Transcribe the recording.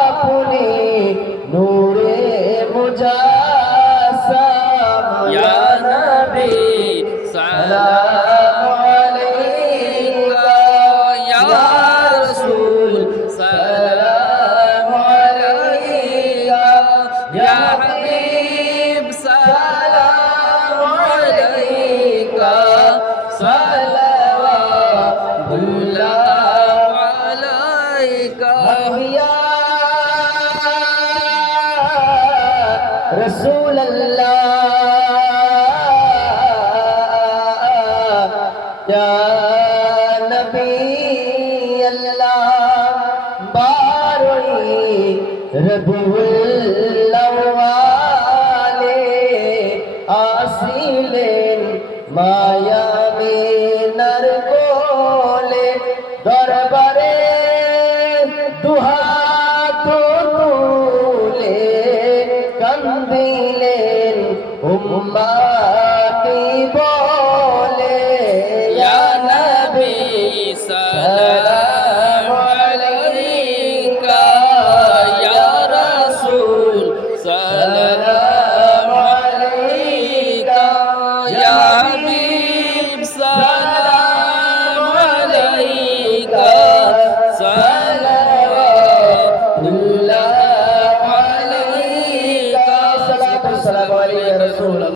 আপনি নূরে মুজাসসাম ইয়া নবী সালাম আলাইকা ইয়া রাসূল সালাম আলাইকা ইয়া হাবিব সালাম আলাইকা সালাওয়াতুল্লাহ আলাইকা ইয়া রাসূল या नबी अल्लाह बारोई रबीउल अव्वाले आसिलेन माया मिनार कोले दरबारे दुहात तुले कंदिलेन उम्मा